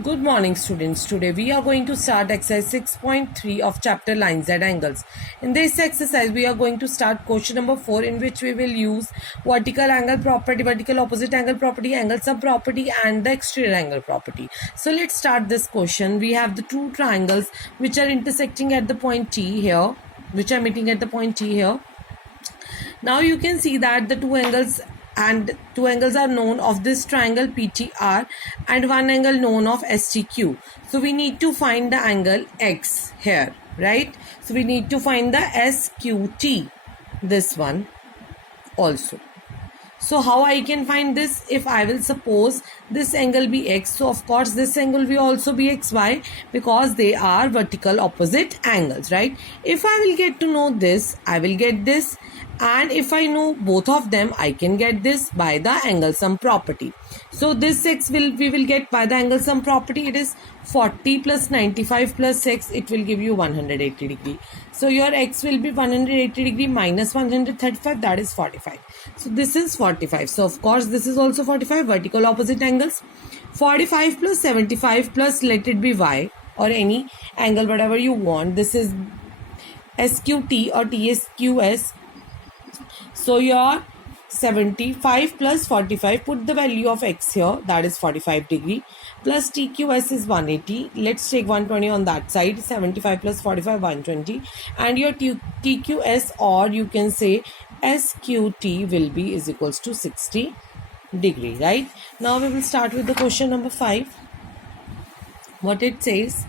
Good morning, students. Today we are going to start exercise 6.3 of chapter Lines and Angles. In this exercise, we are going to start question number 4, in which we will use vertical angle property, vertical opposite angle property, angle sum property, and the exterior angle property. So let's start this question. We have the two triangles which are intersecting at the point T here, which are meeting at the point T here. Now you can see that the two angles are known of this triangle PTR and one angle known of STQ. So we need to find the angle X here, right? So we need to find the SQT, this one also. So how I can find this? If I will suppose this angle be X, so of course this angle will also be XY because they are vertical opposite angles, right? If I will get to know this, I will get this, and if I know both of them, I can get this by the angle sum property. So this X we will get by the angle sum property. It is 40 plus 95 plus X, it will give you 180 degree. So your X will be 180 degree minus 135, that is 45. So this is 45. So of course this is also 45, vertical opposite angles. 45 plus 75 plus, let it be Y or any angle whatever you want. This is SQT or TSQS. So your 75 plus 45, put the value of X here, that is 45 degree, plus TQS is 180. Let's take 120 on that side. 75 plus 45, 120. And your TQS, or you can say SQT, will be is equals to 60 degree, right? Now we will start with the question number 5. What it says: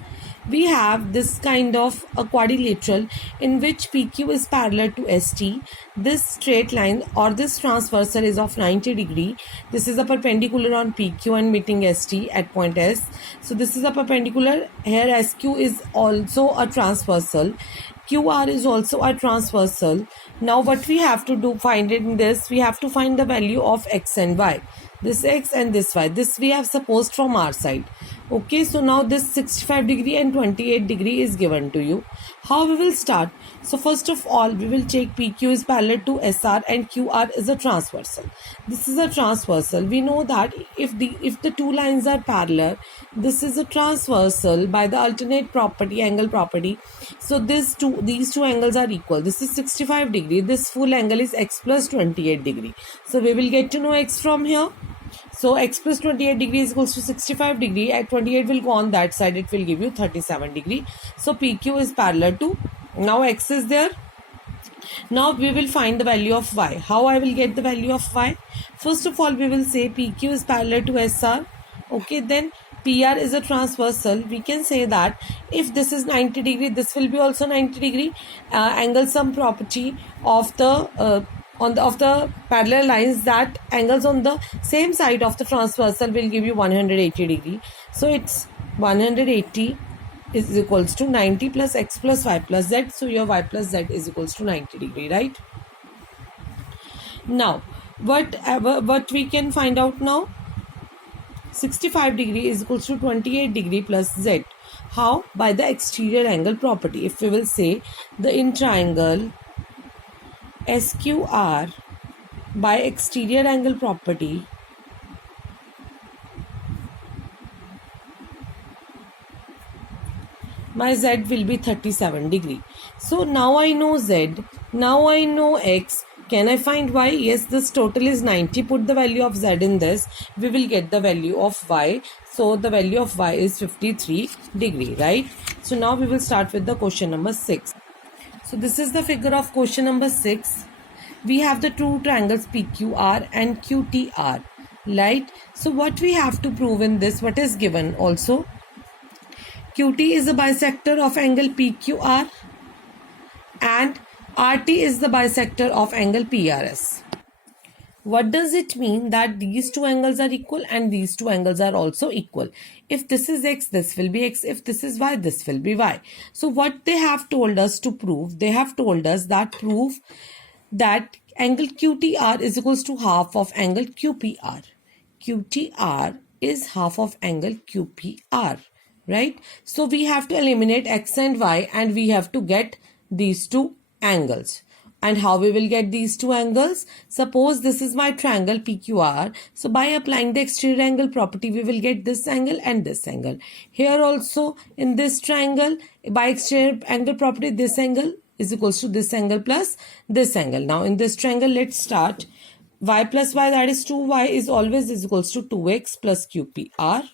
we have this kind of a quadrilateral in which PQ is parallel to ST. This straight line or this transversal is of 90 degree. This is a perpendicular on PQ and meeting ST at point S. So this is a perpendicular. Here SQ is also a transversal. QR is also a transversal. Now what we have to do, find it in this, we have to find the value of X and Y. This X and this Y. This we have supposed from our side. Okay, so now this 65 degree and 28 degree is given to you. How we will start? So first of all, we will take PQ is parallel to SR and QR is a transversal. This is a transversal. We know that if the two lines are parallel, this is a transversal by the alternate property, angle property. So these two angles are equal. This is 65 degree. This full angle is X plus 28 degree. So we will get to know X from here. So X plus 28 degree is equals to 65 degree. At 28 will go on that side. It will give you 37 degree. So PQ is parallel to, now X is there. Now we will find the value of Y. How I will get the value of Y? First of all, we will say PQ is parallel to SR. Okay, then PR is a transversal. We can say that if this is 90 degree, this will be also 90 degree. Angle sum property of the of the parallel lines, that angles on the same side of the transversal will give you 180 degree. So it's 180 is equals to 90 plus X plus Y plus Z. So your Y plus Z is equals to 90 degree, right? Now what we can find out now? 65 degree is equals to 28 degree plus Z. How? By the exterior angle property. If we will say the in triangle SQR by exterior angle property, my Z will be 37 degree. So now I know Z, now I know X. Can I find Y? Yes, this total is 90. Put the value of Z in this, we will get the value of Y. So the value of Y is 53 degree, right? So now we will start with the question number 6. So this is the figure of question number 6. We have the two triangles PQR and QTR, right? So what we have to prove in this, what is given also? QT is the bisector of angle PQR and RT is the bisector of angle PRS. What does it mean? That these two angles are equal and these two angles are also equal. If this is X, this will be X. If this is Y, this will be Y. So what they have told us to prove? They have told us that prove that angle QTR is equals to half of angle QPR. QTR is half of angle QPR, right? So we have to eliminate X and Y and we have to get these two angles. And how we will get these two angles? Suppose this is my triangle PQR. So by applying the exterior angle property, we will get this angle and this angle. Here also in this triangle, by exterior angle property, this angle is equals to this angle plus this angle. Now in this triangle, let's start. Y plus y, that is 2y, is always is equals to 2x plus QPR.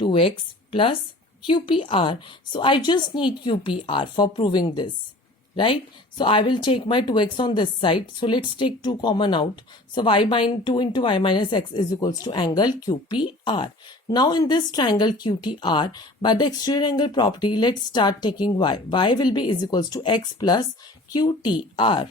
2x plus QPR. So I just need QPR for proving this. Right? So I will take my 2x on this side. So let's take 2 common out. So 2 into y minus x is equals to angle QPR. Now in this triangle QTR, by the exterior angle property, let's start taking y. Y will be is equals to x plus QTR.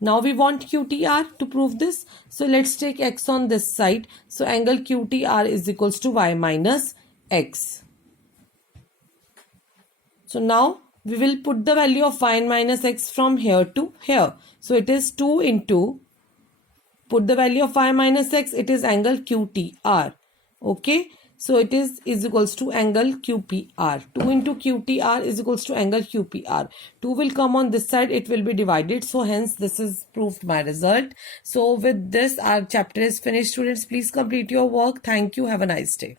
Now we want QTR to prove this. So let's take x on this side. So angle QTR is equals to y minus x. So now we will put the value of y minus x from here to here. So it is 2 into, put the value of y minus x, it is angle QTR. Okay. So it is equals to angle QPR. 2 into QTR is equals to angle QPR. 2 will come on this side, it will be divided. So hence this is proved my result. So with this our chapter is finished, students. Please complete your work. Thank you. Have a nice day.